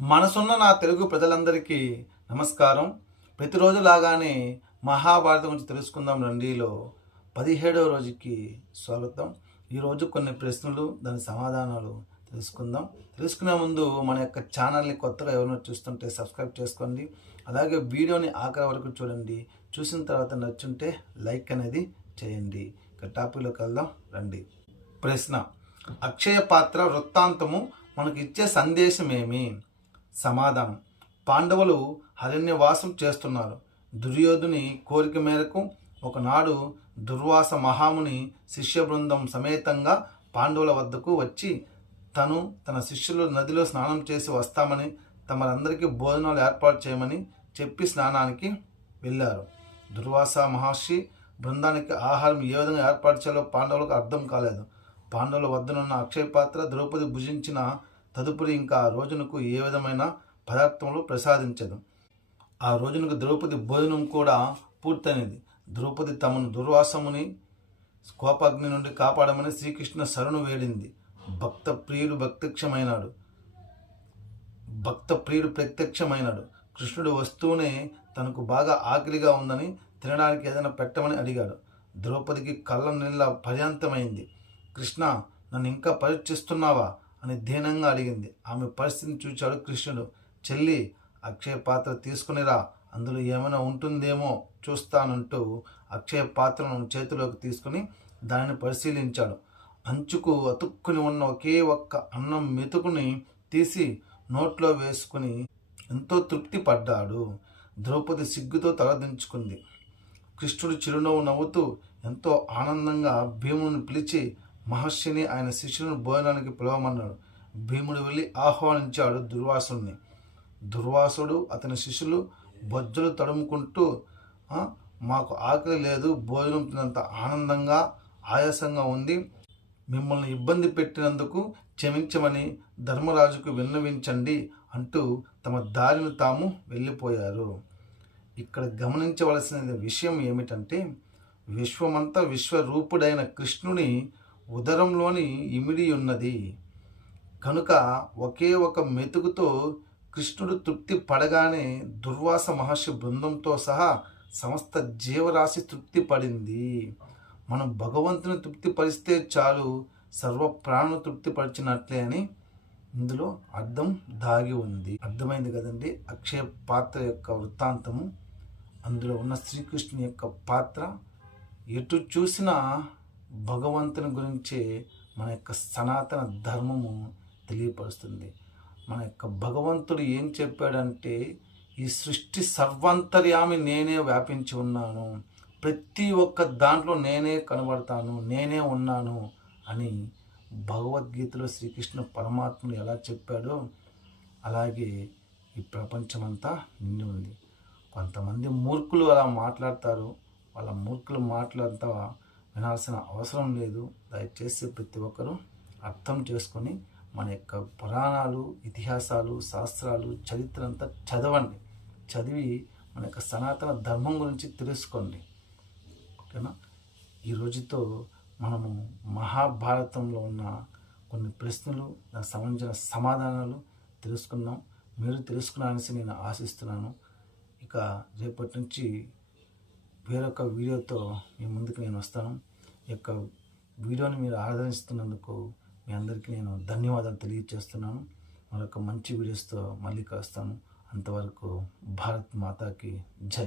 మనసున్న నా తెలుగు ప్రజలందరికీ నమస్కారం. ప్రతిరోజు లాగానే మహాభారతం గురించి తెలుసుకుందాం రండిలో పదిహేడవ రోజుకి స్వాగతం. ఈరోజు కొన్ని ప్రశ్నలు దాని సమాధానాలు తెలుసుకుందాం. తెలుసుకునే ముందు మన యొక్క ఛానల్ని కొత్తగా ఎవరైనా చూస్తుంటే సబ్స్క్రైబ్ చేసుకోండి. అలాగే వీడియోని ఆఖరి వరకు చూడండి. చూసిన తర్వాత నచ్చుంటే లైక్ అనేది చేయండి. ఇక టాపిక్లోకి వెళ్దాం రండి. ప్రశ్న అక్షయ పాత్ర వృత్తాంతము మనకు ఇచ్చే సందేశం ఏమి? సమాధానం. పాండవులు అరణ్యవాసం చేస్తున్నారు. దుర్యోధుని కోరిక మేరకు ఒకనాడు దుర్వాస మహాముని శిష్య బృందం సమేతంగా పాండవుల వద్దకు వచ్చి తను తన శిష్యులు నదిలో స్నానం చేసి వస్తామని తమరందరికీ భోజనాలు ఏర్పాటు చేయమని చెప్పి స్నానానికి వెళ్ళారు. దుర్వాస మహర్షి బృందానికి ఆహారం ఏ విధంగా ఏర్పాటు చేయాలో పాండవులకు అర్థం కాలేదు. పాండవుల వద్దనున్న అక్షయ పాత్ర ద్రౌపది భుజించిన తదుపరి ఇంకా ఆ రోజునకు ఏ విధమైన పదార్థములు ప్రసాదించదు. ఆ రోజునకు ద్రౌపది భోజనం కూడా పూర్తయినది. ద్రౌపది తమను దుర్వాసముని కోపాగ్ని నుండి కాపాడమని శ్రీకృష్ణ శరణు వేడింది. భక్త ప్రియుడు ప్రత్యక్షమైనాడు. భక్త ప్రియుడు ప్రత్యక్షమైనాడు. కృష్ణుడు వస్తూనే తనకు బాగా ఆకలిగా ఉందని తినడానికి ఏదైనా పెట్టమని అడిగాడు. ద్రౌపదికి కళ్ళ నీళ్ళ పర్యాంతమైంది. కృష్ణ నన్ను ఇంకా పరీక్షిస్తున్నావా? అని దీనంగా అడిగింది. ఆమె పరిస్థితిని చూచాడు కృష్ణుడు. చెల్లి అక్షయ పాత్ర తీసుకునిరా. అందులో ఏమైనా ఉంటుందేమో చూస్తానంటూ అక్షయ పాత్రను చేతిలోకి తీసుకుని దానిని పరిశీలించాడు. అంచుకు అతుక్కుని ఉన్న ఒకే ఒక్క అన్నం మెతుకుని తీసి నోట్లో వేసుకుని ఎంతో తృప్తి పడ్డాడు. ద్రౌపది సిగ్గుతో తలదించుకుంది కృష్ణుడు చిరునవ్వు నవ్వుతూ ఎంతో ఆనందంగా భీముని పిలిచి మహర్షిని ఆయన శిష్యులను భోజనానికి పిలవమన్నాడు. భీముడు వెళ్ళి ఆహ్వానించాడు దుర్వాసుని దుర్వాసుడు అతని శిష్యులు బొజ్జలు తడుముకుంటూ మాకు ఆకలి లేదు భోజనం తినంత ఆనందంగా ఆయాసంగా ఉంది. మిమ్మల్ని ఇబ్బంది పెట్టినందుకు క్షమించమని ధర్మరాజుకు విన్నవించండి అంటూ తమ దారిని తాము వెళ్ళిపోయారు. ఇక్కడ గమనించవలసిన విషయం ఏమిటంటే విశ్వమంతా విశ్వరూపుడైన కృష్ణుని ఉదరంలోని ఇమిడి ఉన్నది. కనుక ఒకే ఒక మెతుకుతో కృష్ణుడు తృప్తి పడగానే దుర్వాస మహర్షి బృందంతో సహా సమస్త జీవరాశి తృప్తి పడింది. మనం భగవంతుని తృప్తి పరిస్తే చాలు సర్వ ప్రాణులు తృప్తి పరిచినట్లే అని ఇందులో అర్థం దాగి ఉంది. అర్థమైంది కదండి? అక్షయ పాత్ర యొక్క వృత్తాంతము. అందులో ఉన్న శ్రీకృష్ణుని యొక్క పాత్ర. ఎటు చూసినా భగవంతుని గురించి మన యొక్క సనాతన ధర్మము తెలియపరుస్తుంది. మన యొక్క భగవంతుడు ఏం చెప్పాడంటే ఈ సృష్టి సర్వంతర్యామి నేనే వ్యాపించి ఉన్నాను. ప్రతి ఒక్క దాంట్లో నేనే కనబడతాను నేనే ఉన్నాను అని భగవద్గీతలో శ్రీకృష్ణ పరమాత్ముడు ఎలా చెప్పాడో అలాగే ఈ ప్రపంచమంతా నిండి ఉంది. కొంతమంది మూర్ఖులు అలా మాట్లాడతారు వాళ్ళ మూర్ఖులు మాట్లాడతా వినాల్సిన అవసరం లేదు. దయచేసి ప్రతి ఒక్కరూ అర్థం చేసుకొని మన యొక్క పురాణాలు ఇతిహాసాలు శాస్త్రాలు చరిత్ర అంతా చదవండి. చదివి మన యొక్క సనాతన ధర్మం గురించి తెలుసుకోండి. ఓకేనా? ఈ రోజుతో మనము మహాభారతంలో ఉన్న కొన్ని ప్రశ్నలు దానికి సంబంధించిన సమాధానాలు తెలుసుకున్నాం మీరు తెలుసుకున్నారనేసి నేను ఆశిస్తున్నాను. ఇక రేపటి నుంచి వేరొక వీడియోతో మీ ముందుకు నేను వస్తాను. యొక్క వీడియోని మీరు ఆదరిస్తున్నందుకు మీ అందరికీ నేను ధన్యవాదాలు తెలియజేస్తున్నాను మరొక మంచి వీడియోస్తో మళ్ళీ కలుస్తాను. అంతవరకు భారత్ మాతాకి జై.